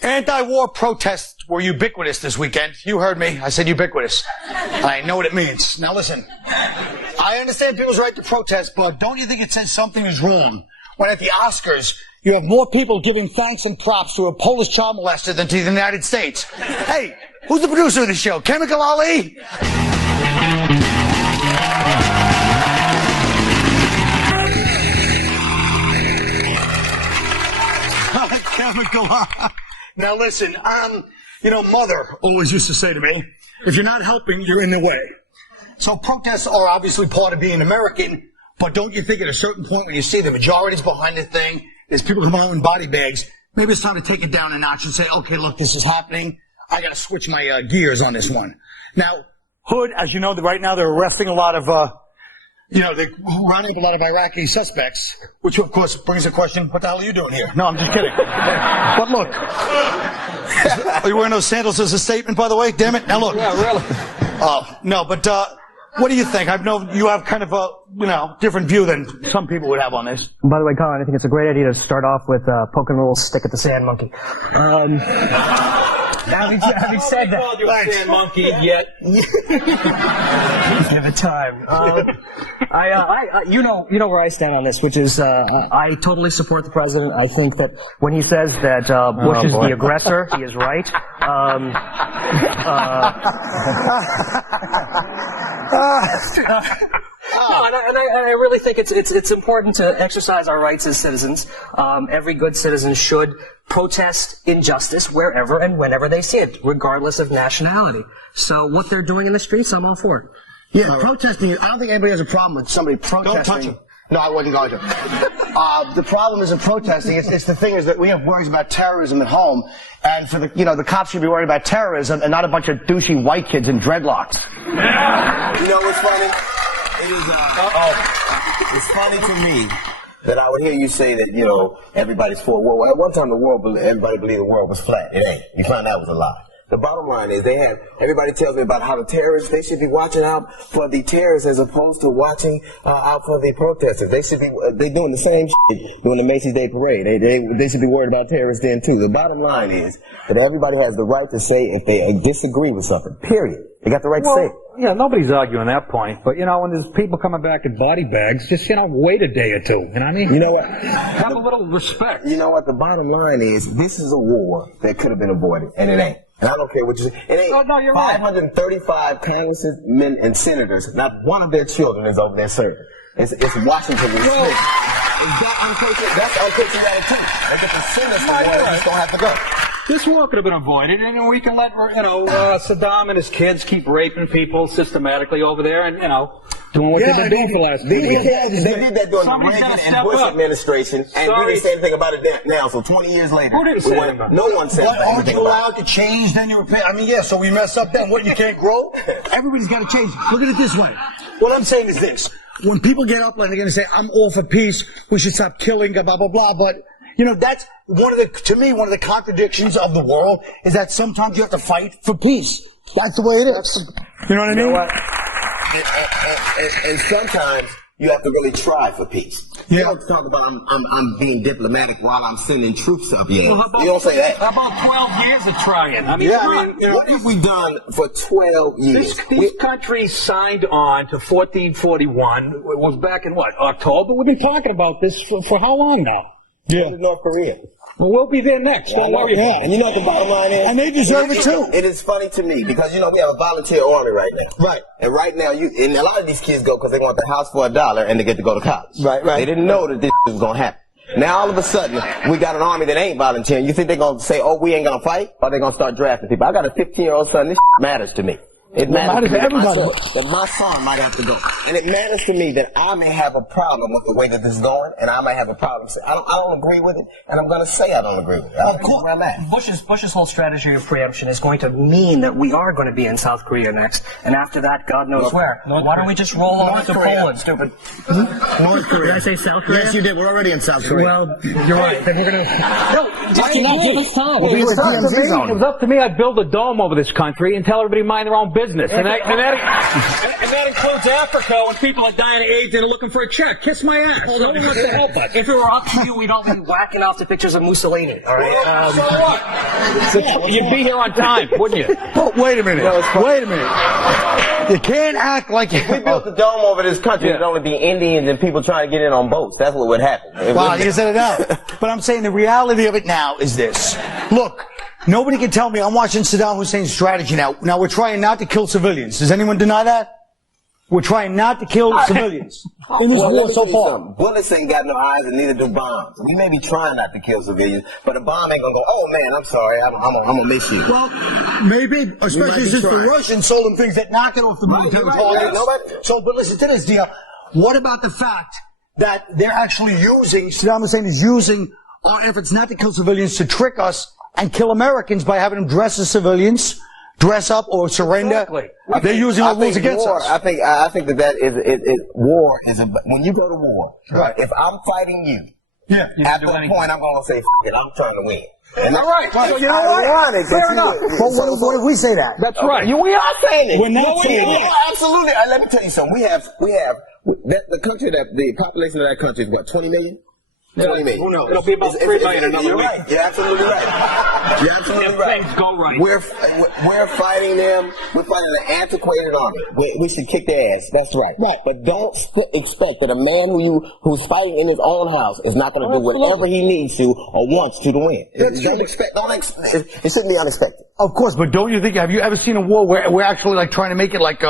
Anti-war protests were ubiquitous this weekend. You heard me. I said ubiquitous. I know what it means. Now listen, I understand people's right to protest, but don't you think it says something is wrong when at the Oscars you have more people giving thanks and props to a Polish child molester than to the United States? Hey, who's the producer of the show? Chemical Ali? Chemical Ali. Now listen, Mother always used to say to me, if you're not helping, you're in the way. So protests are obviously part of being American, but don't you think at a certain point when you see the majority's behind the thing, there's people come out in body bags, maybe it's time to take it down a notch and say, okay, look, this is happening. I got to switch my gears on this one. Now, Hood, as you know, right now they're arresting a lot of, they're rounding up a lot of Iraqi suspects, which of course brings the question, what the hell are you doing here? No, I'm just kidding. But look, are you wearing those sandals as a statement, by the way? Damn it. Now look. Yeah, really. Oh, no, but what do you think? I know you have kind of a, different view than some people would have on this. By the way, Colin, I think it's a great idea to start off with poking a little stick at the sand monkey. Having said that, called you a sand monkey yet? Give it time. You know where I stand on this, which is I totally support the president. I think that when he says that Bush is the aggressor, he is right. I really think it's important to exercise our rights as citizens. Every good citizen should protest injustice wherever and whenever they see it, regardless of nationality. So what they're doing in the streets, I'm all for it. Yeah, protesting, I don't think anybody has a problem with somebody protesting. Don't touch him. No, I wasn't going to. The problem isn't protesting. It's the thing is that we have worries about terrorism at home, and for the cops should be worried about terrorism and not a bunch of douchey white kids in dreadlocks. You know what's funny? It's funny to me that I would hear you say that, everybody's for a war. At one time, everybody believed the world was flat. It ain't. You found out it was a lie. The bottom line is everybody tells me about how the terrorists, they should be watching out for the terrorists as opposed to watching out for the protesters. They should be, they doing the same shit during the Macy's Day Parade. They should be worried about terrorists then too. The bottom line is that everybody has the right to say if they disagree with something, period. They got the right to say it. Yeah, nobody's arguing that point. But, when there's people coming back in body bags, just, wait a day or two. You know what I mean? You know what? Have a little respect. You know what? The bottom line is this is a war that could have been avoided. And it ain't. And I don't care what you say. It ain't. No, you're 535 right. congressmen and senators, not one of their children is over there serving. It's Washington. That's unpatriotic too. They get the senators to just don't have to go. This war could have been avoided, and we can let, Saddam and his kids keep raping people systematically over there, and, doing what they've been doing for the last few years. They did that during the Reagan and Bush administration, and we didn't say anything about it now, so 20 years later. Who didn't say anything about it? No one said anything Aren't you allowed to change, then you repent? So we mess up then. What, you can't grow? Everybody's got to change. Look at it this way. What I'm saying is this. When people get up and they're going to say, I'm all for peace, we should stop killing, blah, blah, blah, but, that's one of the contradictions of the world is that sometimes you have to fight for peace. That's the way it is. You know what I mean? You know what? And sometimes you have to really try for peace. Yeah. You don't talk about I'm being diplomatic while I'm sending troops up here. Well, you don't say that. How about 12 years of trying? What have we done for 12 years? This country signed on to 1441. It was back in what, October? We've been talking about this for how long now? Yeah. North Korea. Well, we'll be there next. Don't worry. And you know what the bottom line is? And they deserve it too. It is funny to me because, we have a volunteer army right now. Right. And right now, and a lot of these kids go because they want the house for $1 and they get to go to college. Right. They didn't know that this was going to happen. Now, all of a sudden, we got an army that ain't volunteering. You think they're going to say, we ain't going to fight? Or they're going to start drafting people? I got a 15-year-old son. This matters to me. It matters to everybody that my son might have to go. And it matters to me that I may have a problem with the way that this is going, and I might have a problem. I don't agree with it, and I'm going to say I don't agree with it. That's where I'm at. Bush's whole strategy of preemption is going to mean that we are going to be in South Korea next, and after that, God knows where. Why don't we just roll over to Poland, stupid? North Korea. Did I say South Korea? Yes, you did. We're already in South Korea. Well, you're right. Then we're going to... No, just give us time. If it was up to me, I'd build a dome over this country and tell everybody to mind their own business. business. And that includes Africa when people are dying of AIDS and are looking for a check. Kiss my ass. Hold on, to help us. If it were up to you, we'd all be whacking off the pictures of Mussolini. All right. So what? You'd be here on time, wouldn't you? Oh, wait a minute. Wait a minute. You can't act like we built the dome over this country. It'd only be Indians and people trying to get in on boats. That's what would happen. Wow, you said it out. But I'm saying the reality of it now is this. Look, nobody can tell me I'm watching Saddam Hussein's strategy now. Now, we're trying not to kill civilians. Does anyone deny that? We're trying not to kill civilians in this war so far. Bullets ain't got no eyes and neither do bombs. We may be trying not to kill civilians, but a bomb ain't gonna go, oh man, I'm sorry, I'm gonna miss you. Well, maybe, especially since the Russians sold them things that knock it off the military targets. So, but listen to this, deal. What about the fact that they're actually using, Saddam Hussein is using our efforts not to kill civilians to trick us and kill Americans by having them dress as civilians, dress up or surrender. Exactly. They're using our rules against us. I think that war is when you go to war. Right. If I'm fighting you, at that point I'm gonna say, F it, I'm trying to win. And all right. So you know what? Fair enough. But what if we say that? That's right. We are saying it. We're not saying it. Absolutely. Let me tell you something. We have the country the population of that country is what, 20 million? 20 million. Who knows? It'll be about 3 million in another week. Right. You're absolutely right. You're absolutely right. Things go right. We're fighting them. We're fighting an antiquated army. We should kick their ass. That's right. Right. But don't expect that a man who's fighting in his own house is not going to do whatever he needs to or wants to win. It shouldn't be unexpected. Of course, but don't you think, have you ever seen a war where we're actually like trying to make it like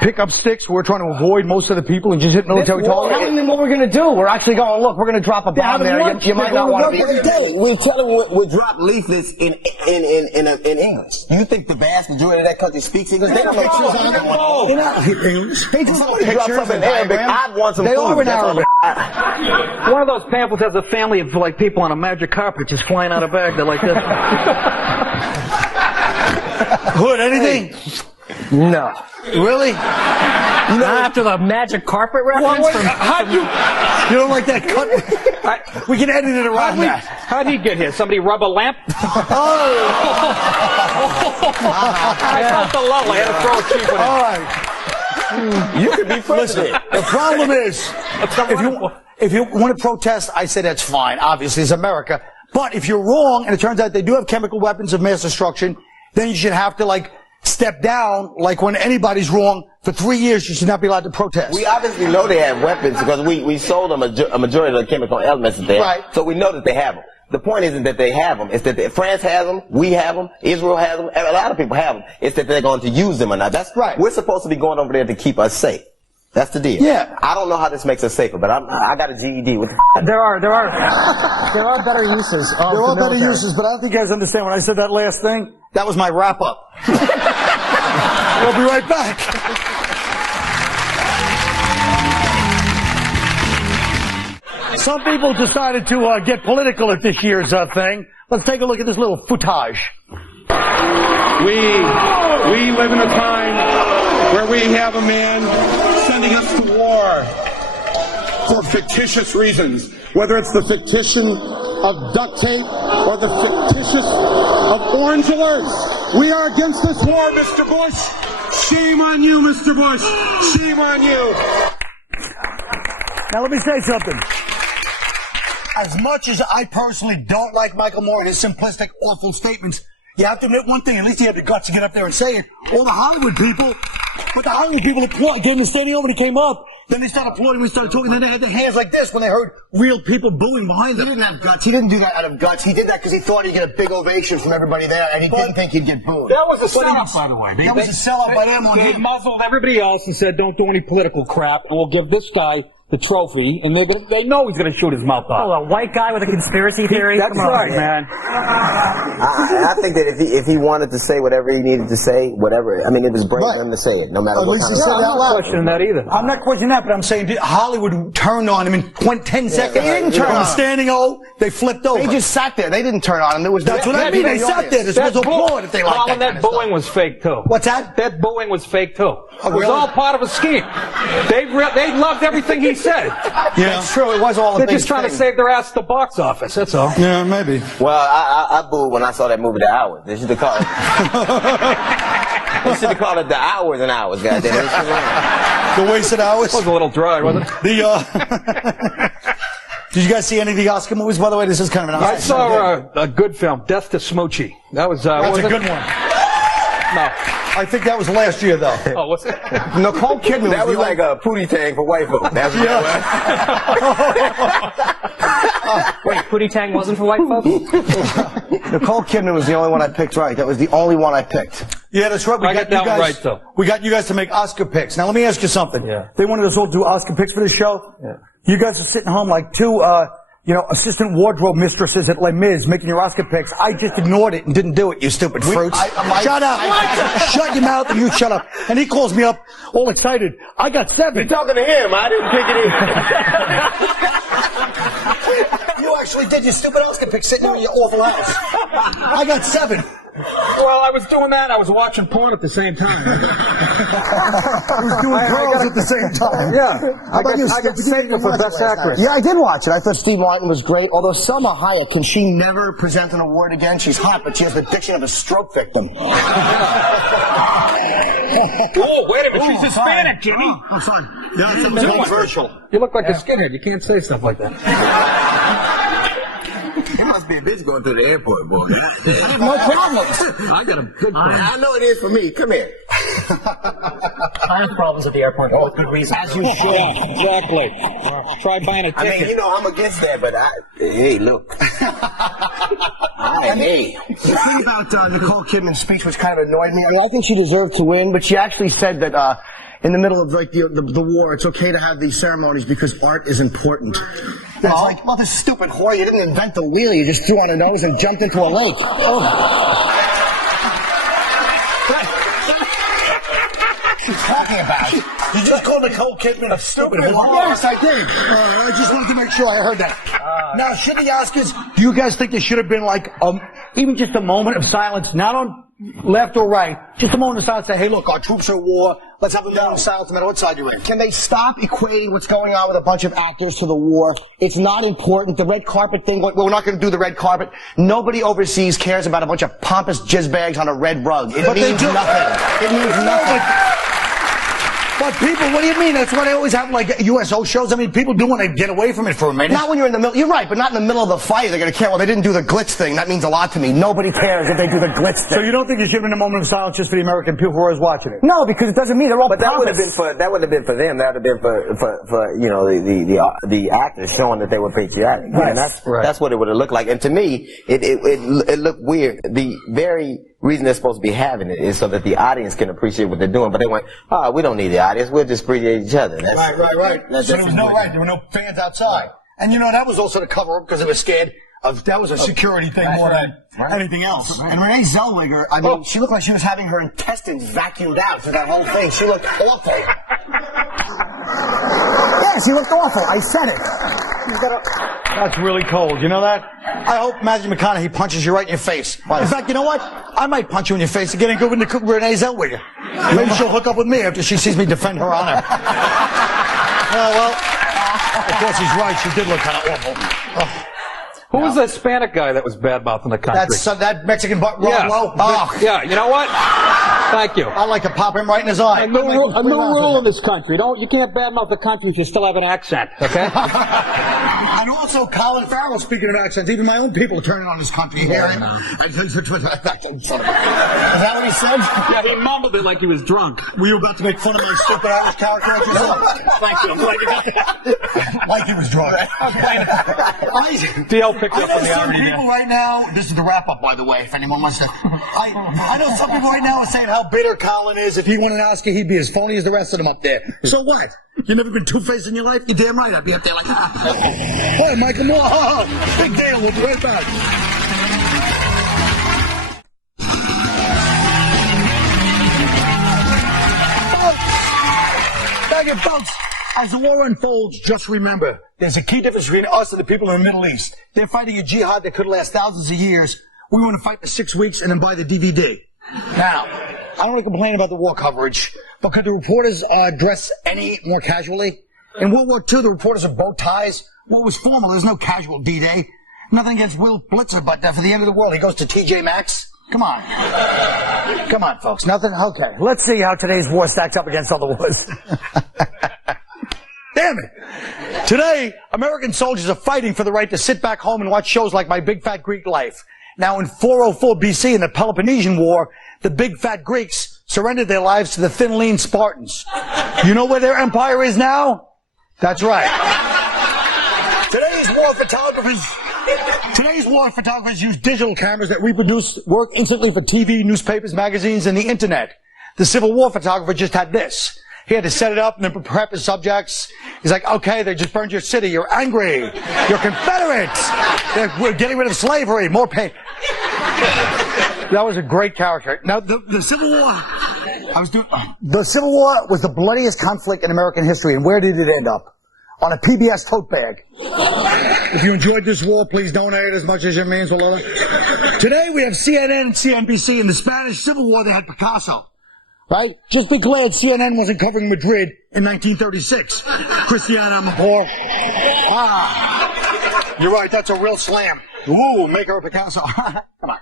pick-up sticks? We're trying to avoid most of the people and just hit military targets? Telling them what we're going to do. We're actually going, look, we're going to drop a bomb there. You might not want to be every day. We tell them we drop leaflets in English. You think the vast majority of that country speaks English? They don't know pictures on them. They're not English. They just drop something in Arabic. I'd want some food. They are in Arabic. One of those pamphlets has a family of like people on a magic carpet just flying out of Baghdad like this. Hood, anything? No. Really? You know, after the magic carpet reference? You don't like that cut? We can edit it around that. How'd he get here? Somebody rub a lamp? Oh! I felt the love. I had to throw a cheap one in. All right. You could be president. The problem is, if you want to protest, I say that's fine. Obviously, it's America. But if you're wrong, and it turns out they do have chemical weapons of mass destruction, then you should have to, like, step down, like when anybody's wrong. For 3 years, you should not be allowed to protest. We obviously know they have weapons because we sold them a majority of the chemical elements that they have. Right. So we know that they have them. The point isn't that they have them. It's that France has them, we have them, Israel has them, a lot of people have them. It's that they're going to use them or not. That's right. We're supposed to be going over there to keep us safe. That's the deal. Yeah. I don't know how this makes us safer, but I got a GED. There are better uses. There are better uses, but I don't think you guys understand when I said that last thing. That was my wrap up. We'll be right back. Some people decided to get political at this year's thing. Let's take a look at this little footage. We live in a time where we have a man sending us to war for fictitious reasons, whether it's the fictition of duct tape or the fictitious of orange alerts. We are against this war, Mr. Bush. Shame on you, Mr. Bush. Shame on you. Now let me say something. As much as I personally don't like Michael Moore and his simplistic, awful statements, you have to admit one thing, at least he had the guts to get up there and say it. All the Hollywood people, but the Hollywood people gave him a standing over when he came up. Then they started applauding when he started talking. Then they had their hands like this when they heard real people booing behind them. He didn't have guts. He didn't do that out of guts. He did that because he thought he'd get a big ovation from everybody there, and he didn't think he'd get booed. That was a sellout, by the way. That was a sellout by them on They him. muzzled everybody else and said, don't do any political crap, and we'll give this guy the trophy, and they know he's going to shoot his mouth off. Oh, a white guy with a conspiracy theory? That's right, man. I think that if he wanted to say whatever he needed to say, whatever, I mean, it was brave of him to say it, no matter what kind of... I'm not questioning that either. I'm not questioning that, but I'm saying Hollywood turned on him in 10 seconds. They didn't turn on him. Standing O, they flipped over. They just sat there. They didn't turn on him. That's what I mean. They sat there. They're supposed to applaud if they like that kind of booing stuff. was fake, too. What's that? That booing was fake, too. Oh, it was really? all part of a scheme. They loved everything he said. Yeah, it's true. It was all a They're big just trying to thing. save their ass at the box office, that's all. Yeah, maybe. Well, I booed when I saw that movie, The Hours. They should have called it. They should have called it the hours and hours, goddamn. The wasted hours. It was a little dry, wasn't it? Did you guys see any of the Oscar movies? By the way, this is kind of an Oscar. I saw a good film, Death to Smoochie. That was. That's a good one. No. I think that was last year, though. Oh, what's it? Nicole Kidman. That was like a pootie tang for white folks. That's what Wait, Pootie Tang wasn't for white folks? Nicole Kidman was the only one I picked right. That was the only one I picked. Yeah, that's right. I got that one right, though. We got you guys to make Oscar picks. Now, let me ask you something. Yeah. They wanted us all to do Oscar picks for this show. Yeah. You guys are sitting home like two, assistant wardrobe mistresses at Les Mis making your Oscar picks. I just ignored it and didn't do it, you stupid fruits. Shut up. Shut your mouth and you shut up. And he calls me up all excited. I got 7. You're talking to him. I didn't pick it in. You actually did your stupid Oscar pick sitting in your awful house. I got 7. Well, I was doing that. I was watching porn at the same time. He was doing girls at the same time. Yeah. I got Safer for Best Actress. Yeah, I did watch it. I thought Steve Martin was great. Although Selma Hayek, can she never present an award again? She's hot, but she has the diction of a stroke victim. Oh, wait a minute. She's Hispanic, Jimmy. Oh, I'm sorry. Yeah, it's controversial. You look like a skinhead. You can't say stuff like that. You must be a bitch going through the airport, boy. I have no problems. I got a good point. I know it is for me. Come here. I have problems at the airport for good reason. As you should. Exactly. Try buying a ticket. I mean, you know, I'm against that, but hey, look. Hey. The thing about Nicole Kidman's speech which kind of annoyed me, I mean, I think she deserved to win, but she actually said that in the middle of like the war, it's okay to have these ceremonies because art is important. That's like, well, this stupid whore, you didn't invent the wheel, you just threw on a nose and jumped into a lake. She's talking about? You just called Nicole Kidman a stupid whore? Yes, I did. I just wanted to make sure I heard that. Now, should the Oscars, do you guys think there should have been like, even just a moment of silence, not on left or right, just a moment of silence, say, hey, look, our troops are at war, let's have a moment of silence no matter what side you're in. Can they stop equating what's going on with a bunch of actors to the war? It's not important. The red carpet thing, we're not going to do the red carpet. Nobody overseas cares about a bunch of pompous jizzbags on a red rug. It means nothing. It means nothing. But people, what do you mean? That's why they always have like USO shows. I mean, people do want to get away from it for a minute. Not when you're in the middle. You're right, but not in the middle of the fight. They're going to care. Well, they didn't do the glitz thing. That means a lot to me. Nobody cares if they do the glitz thing. So you don't think there should have been a moment of silence just for the American people who are always watching it? No, because it doesn't mean they're all. But that would have been for them. That would have been for you know the actors showing that they were patriotic. Right. And that's what it would have looked like. And to me, it looked weird. The very reason they're supposed to be having it is so that the audience can appreciate what they're doing. But they went, we don't need the audience. We'll just appreciate each other. Right. So there was there were no fans outside. And you know, that was also to cover up because they were scared of, that was a security thing more than anything else. And Renee Zellweger, I mean, she looked like she was having her intestines vacuumed out through that whole thing. She looked awful. Yeah, she looked awful. I said it. That's really cold. You know that? I hope Matthew McConaughey punches you right in your face. In fact, you know what? I might punch you in your face again and go into Renee Zellweger. Maybe she'll hook up with me after she sees me defend her honor. Well, of course he's right. She did look kind of awful. Oh. Who was the Hispanic guy that was bad-mouthing the country? That's that Mexican butt Rob Lowe. Yeah, you know what? Thank you. I'd like to pop him right in his eye. A new rule in this country. You can't badmouth the country if you still have an accent, okay? And also Colin Farrell, speaking of accents, even my own people are turning on this country here. Is that what he said? Yeah, he mumbled it like he was drunk. Were you about to make fun of my stupid Irish character? Thank you. Like he was drunk. DL picked up on the some irony. people right now, this is the wrap-up, by the way, if anyone wants to. I know some people right now are saying how bitter Colin is. If he won an Oscar, he'd be as phony as the rest of them up there. So what? You never been two-faced in your life? You're damn right. I'd be up there like, What, Michael Moore? Big deal. We'll be right back. Thank you, folks. As the war unfolds, just remember, there's a key difference between us and the people in the Middle East. They're fighting a jihad that could last thousands of years. We want to fight for 6 weeks and then buy the DVD. Now, I don't want to complain about the war coverage, but could the reporters dress any more casually? In World War II, the reporters have bow ties. War was formal. There's no casual D-Day. Nothing against Will Blitzer, but for the end of the world, he goes to TJ Maxx. Come on. Come on, folks. Nothing? Okay. Let's see how today's war stacks up against other wars. Damn it. Today, American soldiers are fighting for the right to sit back home and watch shows like My Big Fat Greek Life. Now, in 404 BC, in the Peloponnesian War, the big fat Greeks surrendered their lives to the thin, lean Spartans. You know where their empire is now? That's right. Today's war photographers use digital cameras that reproduce work instantly for TV, newspapers, magazines, and the internet. The Civil War photographer just had this. He had to set it up and then prep his subjects. He's like, okay, they just burned your city. You're angry. You're Confederates. We're getting rid of slavery. More pain. That was a great character. Now, the Civil War... The Civil War was the bloodiest conflict in American history, and where did it end up? On a PBS tote bag. If you enjoyed this war, please donate as much as your means will allow. Today we have CNN and CNBC. In the Spanish Civil War, they had Picasso. Right? Just be glad CNN wasn't covering Madrid in 1936. Cristiano Amador. Ah. You're right, that's a real slam. Ooh, make her a Picasso. Come on.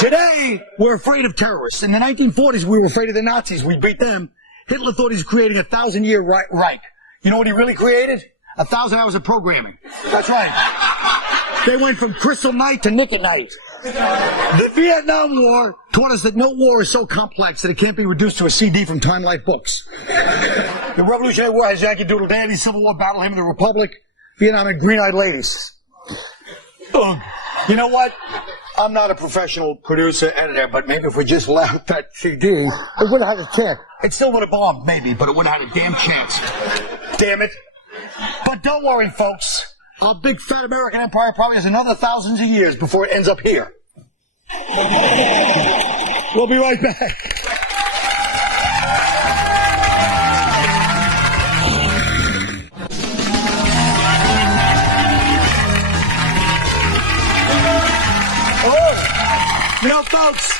Today, we're afraid of terrorists. In the 1940s, we were afraid of the Nazis. We beat them. Hitler thought he was creating a 1,000-year Reich. You know what he really created? 1,000 hours of programming. That's right. They went from Crystal Night to Nick at Night. The Vietnam War taught us that no war is so complex that it can't be reduced to a CD from Time Life books. The Revolutionary War has Yankee Doodle Dandy, Civil War, Battle Hymn of the Republic, Vietnam had Green-Eyed Ladies. You know what? I'm not a professional producer, editor, but maybe if we just left that CD, it would have had a chance. It still would have bombed, maybe, but it would have had a damn chance. Damn it. But don't worry, folks. Our big fat American empire probably has another thousands of years before it ends up here. We'll be right back. You know, folks,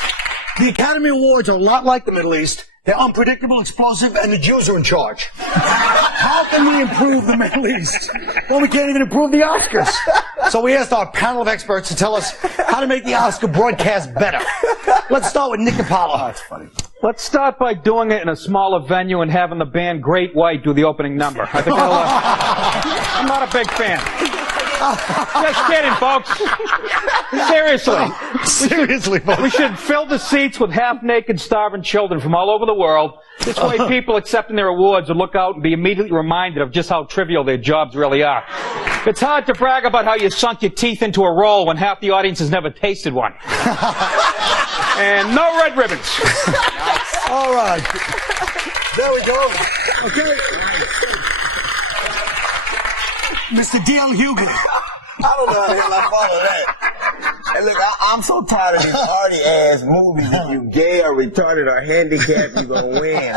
the Academy Awards are a lot like the Middle East. They're unpredictable, explosive, and the Jews are in charge. How can we improve the Middle East? Well, we can't even improve the Oscars. So we asked our panel of experts to tell us how to make the Oscar broadcast better. Let's start with Nick and Paolo. Oh, that's funny. Let's start by doing it in a smaller venue and having the band Great White do the opening number. I think I'm not a big fan. Just kidding, folks. Seriously. Seriously, folks. We should fill the seats with half-naked, starving children from all over the world. This way people accepting their awards will look out and be immediately reminded of just how trivial their jobs really are. It's hard to brag about how you sunk your teeth into a roll when half the audience has never tasted one. And no red ribbons. All right. There we go. Okay. Mr. D.L. Hughley. I don't know how the hell I follow that. And look, I'm so tired of these party-ass movies. If you gay or retarded or handicapped, you gonna win.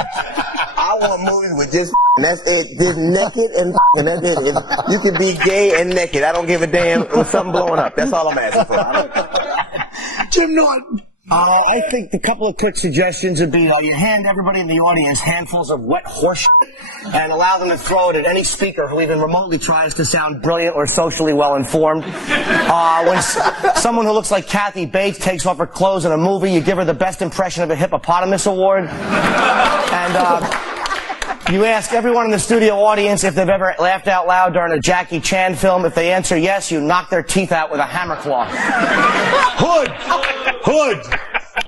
I want movies with just that's it, just naked and that's it. If you can be gay and naked. I don't give a damn with something blowing up. That's all I'm asking for. Jim Norton. I think a couple of quick suggestions would be you hand everybody in the audience handfuls of wet horse and allow them to throw it at any speaker who even remotely tries to sound brilliant or socially well-informed. When someone who looks like Kathy Bates takes off her clothes in a movie, you give her the best impression of a hippopotamus award. And you ask everyone in the studio audience if they've ever laughed out loud during a Jackie Chan film. If they answer yes, you knock their teeth out with a hammer claw. Hood!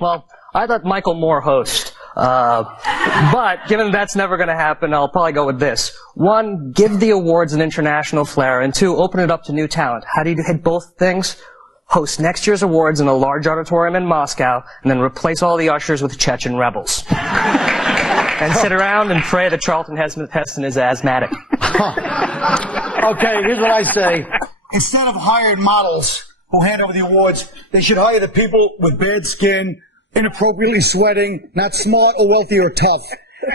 Well, I thought Michael Moore host. But given that's never going to happen, I'll probably go with this. One, give the awards an international flair, and two, open it up to new talent. How do you hit both things? Host next year's awards in a large auditorium in Moscow, and then replace all the ushers with Chechen rebels. And sit around and pray that Charlton Heston is asthmatic. Okay, here's what I say. Instead of hired models who hand over the awards, they should hire the people with bad skin, inappropriately sweating, not smart or wealthy or tough.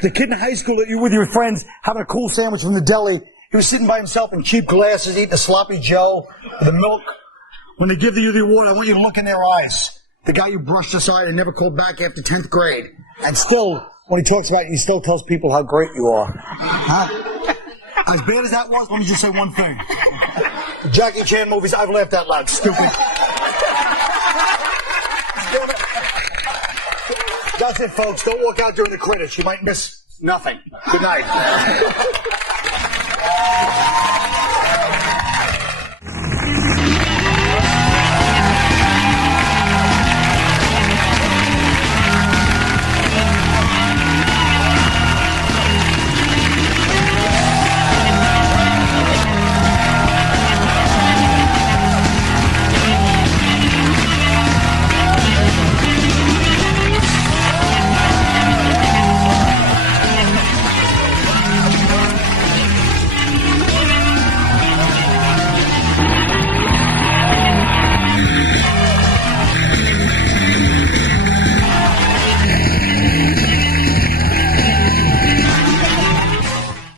The kid in high school that you were with your friends having a cool sandwich from the deli, he was sitting by himself in cheap glasses, eating a sloppy Joe, the milk. When they give you the award, I want you to look in their eyes. The guy you brushed aside and never called back after 10th grade. And still, when he talks about you, he still tells people how great you are. Huh? As bad as that was, let me just say one thing. Jackie Chan movies, I've laughed out loud. Stupid. does it, folks. Don't walk out during the credits. You might miss nothing. Good night.